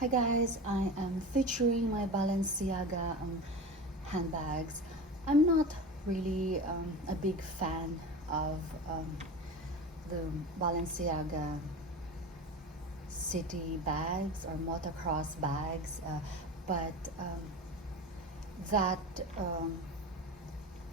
Hi guys, I am featuring my Balenciaga handbags. I'm not really a big fan of the Balenciaga city bags or motocross bags, but that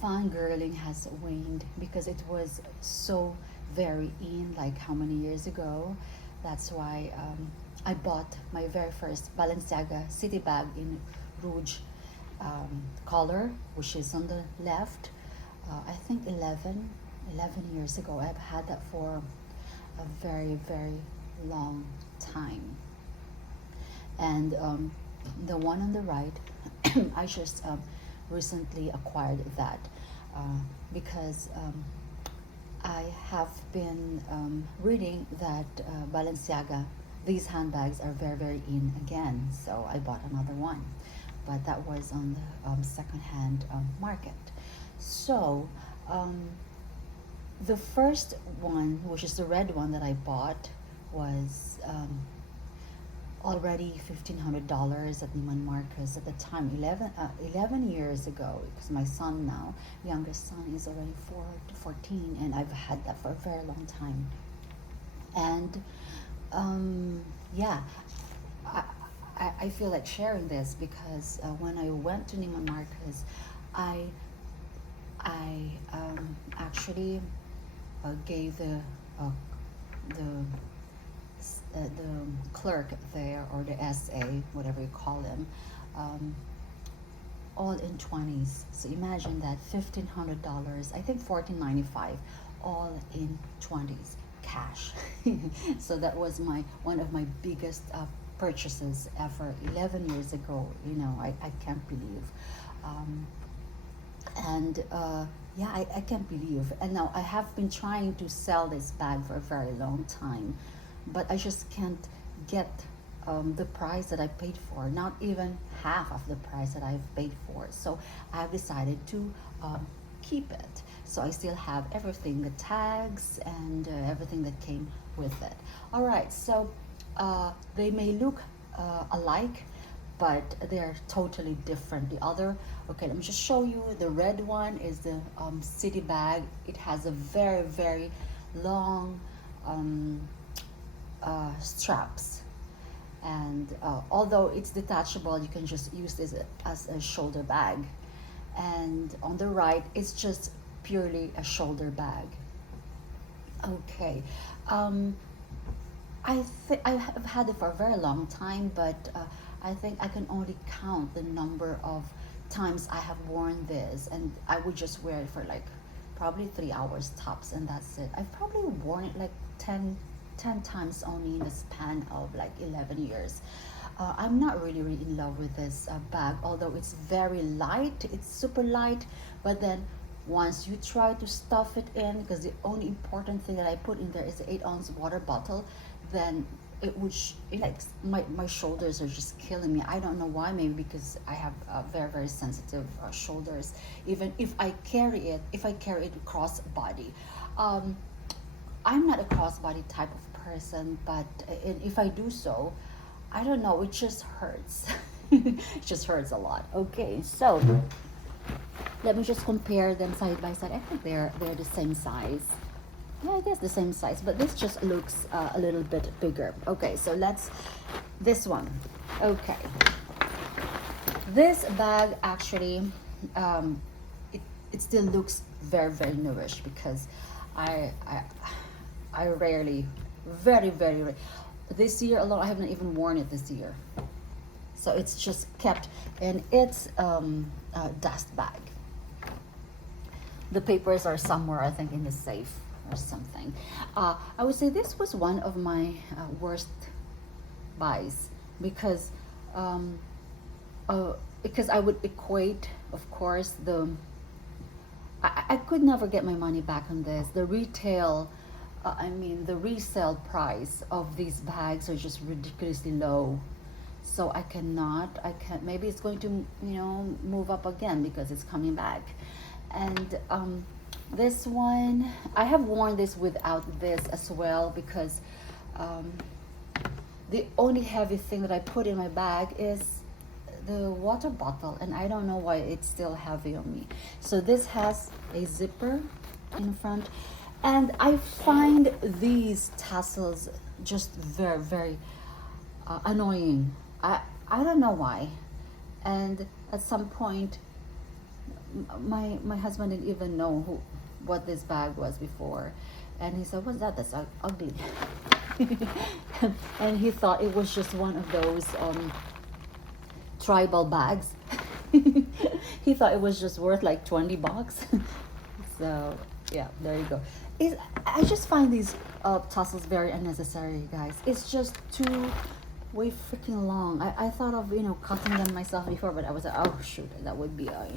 fangirling has waned because it was so very in, like how many years ago. That's why I bought my very first Balenciaga city bag in rouge color, which is on the left. I think 11 years ago. I've had that for a very, very long time. And the one on the right, I just recently acquired that uh, because I have been reading that Balenciaga, these handbags are very, very in again. So I bought another one, but that was on the second-hand market. So um, the first one, which is the red one that I bought, was already $1,500 at Neiman Marcus at the time, 11 years ago, because my son now, youngest son, is already 14, and I've had that for a very long time. And yeah, I, I feel like sharing this because when I went to Neiman Marcus, I, I actually gave the the clerk there, or the SA, whatever you call him, um, all in 20s. So imagine that, $1,500, I think 14.95, all in 20s cash. So that was my one of my biggest purchases ever 11 years ago. I can't believe. Um, and yeah, I can't believe. And now I have been trying to sell this bag for a very long time, but I just can't get the price that I paid for, not even half of the price that I've paid for. So I've decided to keep it. So I still have everything, the tags and everything that came with it. All right, so they may look alike, but they're totally different. The other, okay, let me just show you. The red one is the city bag. It has a very, very long straps, and although it's detachable, you can just use this as a shoulder bag. And on the right, it's just purely a shoulder bag. Okay. um, I have had it for a very long time, but I think I can only count the number of times I have worn this, and I would just wear it for like probably 3 hours tops, and that's it. I've probably worn it like 10 times only in the span of like 11 years. I'm not really, really in love with this bag, although it's very light, it's super light, but then once you try to stuff it in, because the only important thing that I put in there is the 8-ounce water bottle, then it would like my shoulders are just killing me. I don't know why. Maybe because I have very, very sensitive shoulders. Even if I carry it cross body, um, I'm not a crossbody type of person, but if I do so, I don't know, it just hurts. It just hurts a lot. Okay, so let me just compare them side by side. I think they're the same size. Yeah, I guess the same size, but this just looks a little bit bigger. Okay, so let's this one. Okay, this bag actually, um, it still looks very, very nourished because I I I rarely, very, very rare. This year alone, I haven't even worn it this year. So it's just kept in its dust bag. The papers are somewhere, I think, in the safe or something. I would say this was one of my worst buys because um, because I would equate, of course, I could never get my money back on this. The retail, I mean, the resale price of these bags are just ridiculously low. So I can't, maybe it's going to, move up again because it's coming back. And this one, I have worn this without this as well because um, The only heavy thing that I put in my bag is the water bottle, and I don't know why it's still heavy on me. So this has a zipper in front, and I find these tassels just very, very annoying. I don't know why. And at some point, my husband didn't even know what this bag was before, and he said, "What's that? That's ugly." And he thought it was just one of those tribal bags. He thought it was just worth like $20. So yeah, there you go. I just find these tassels very unnecessary, guys. It's just too way freaking long. I thought of cutting them myself before, but I was like, oh shoot, that would be a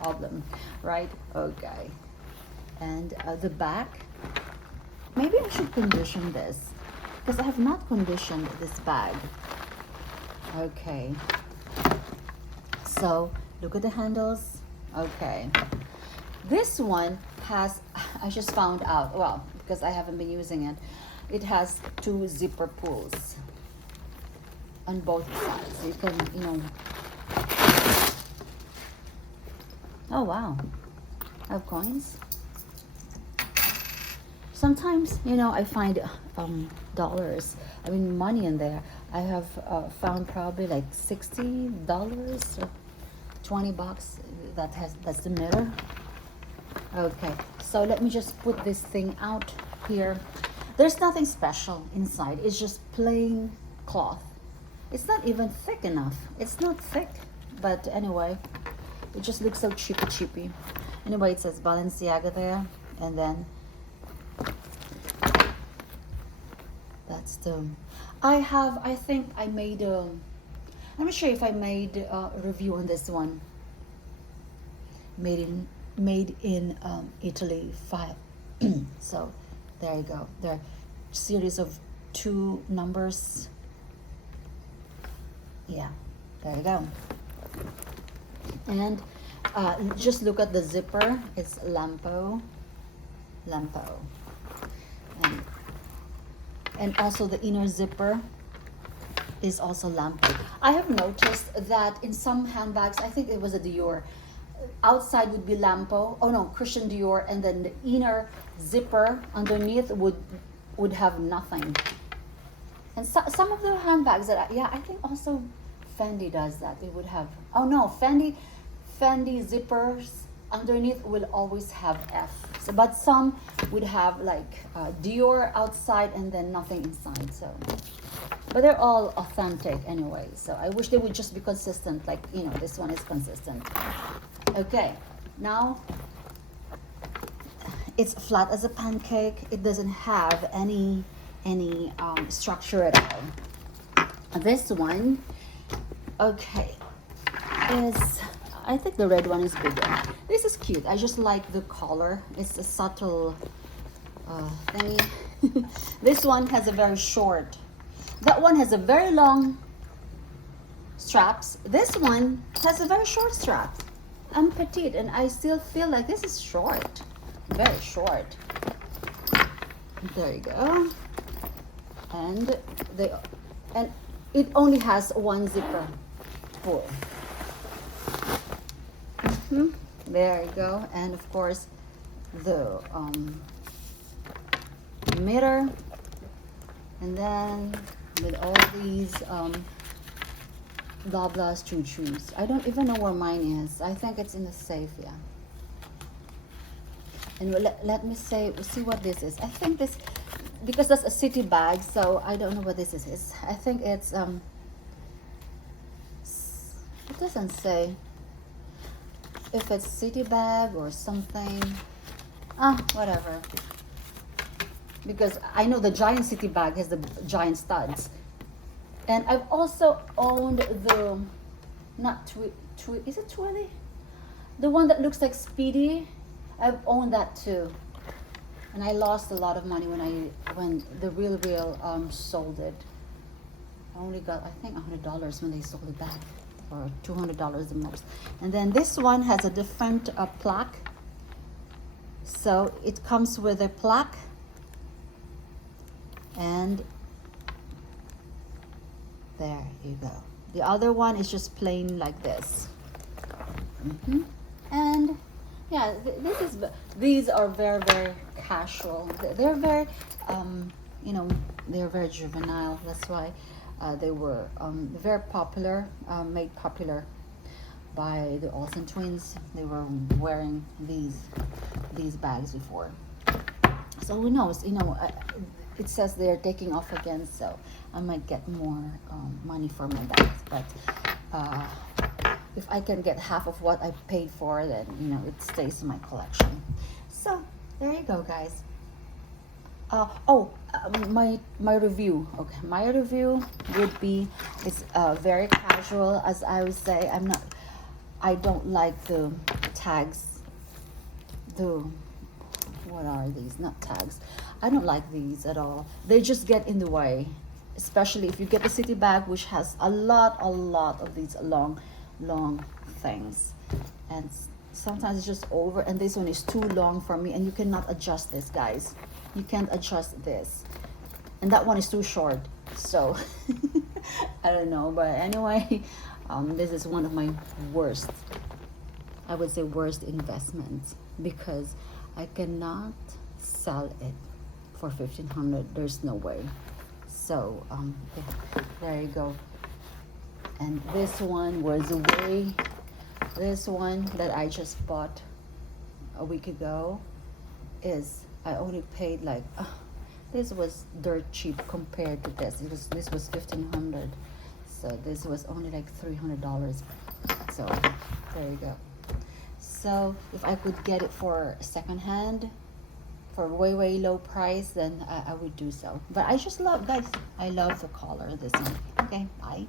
problem, right? Okay. And the back, maybe I should condition this, because I have not conditioned this bag. Okay, so look at the handles. Okay, this one has, I just found out, well, because I haven't been using it, it has 2 zipper pulls on both sides. You can, oh wow, I have coins. Sometimes, I find dollars, money in there. I have found probably like $60 or $20. That's the mirror. Okay, so let me just put this thing out here. There's nothing special inside. It's just plain cloth. It's not even thick enough. It's not thick, but anyway, it just looks so cheapy. Anyway, it says Balenciaga there, and then that's the, I think I made I'm not sure if I made a review on this one. Made in Italy 5. So there you go. There are series of 2 numbers. Yeah, there you go. And just look at the zipper. It's Lampo. And also the inner zipper is also Lampo. I have noticed that in some handbags, I think it was a Dior, outside would be Lampo, oh no, Christian Dior, and then the inner zipper underneath would have nothing. And some of the handbags that I think also Fendi does that. They would have, oh no, Fendi zippers underneath will always have F. So, but some would have like Dior outside and then nothing inside. So, but they're all authentic anyway. So I wish they would just be consistent. Like this one is consistent. Okay, now it's flat as a pancake. It doesn't have any structure at all. This one, okay, is, I think the red one is bigger. This is cute. I just like the color. It's a subtle thingy. This one has a very short. That one has a very long straps. This one has a very short strap. I'm petite and I still feel like this is short. Very short. There you go. And it only has 1 zipper pull. There you go. And of course the mirror, and then with all these blah blahs, choo-choos. I don't even know where mine is. I think it's in the safe. Yeah. And let me see what this is. I think this, because that's a city bag, so I don't know what this is. I think it's it doesn't say if it's city bag or something. Whatever. Because I know the giant city bag has the giant studs. And I've also owned the, is it Twilly? The one that looks like Speedy. I've owned that too. And I lost a lot of money when the Real sold it. I only got, I think, $100 when they sold it back, or $200 the most. And then this one has a different plaque. So it comes with a plaque, and There you go. The other one is just plain like this. And yeah, these are very, very casual. They're very, you know, they're very juvenile. That's why they were very popular, made popular by the Olsen twins. They were wearing these bags before. So who knows? You know, it says they're taking off again, so I might get more money for my bags. But if I can get half of what I paid for, then you know it stays in my collection. So there you go, guys. My review. Okay, my review would be, it's very casual, as I would say. I don't like the tags. What are these? Not tags. I don't like these at all. They just get in the way, especially if you get the city bag, which has a lot of these long things, and sometimes it's just over, and this one is too long for me, and you cannot adjust this, guys. You can't adjust this, and that one is too short, so I don't know. But anyway, this is one of my worst, I would say worst investments, because I cannot sell it for 1,500. There's no way. So yeah, there you go. And this one was way, this one that I just bought a week ago is, I only paid like this was dirt cheap compared to this. This was 1,500, so this was only like $300. So there you go. So if I could get it for secondhand for way low price, then I would do so. But I just love, guys, I love the color of this one. Okay, bye.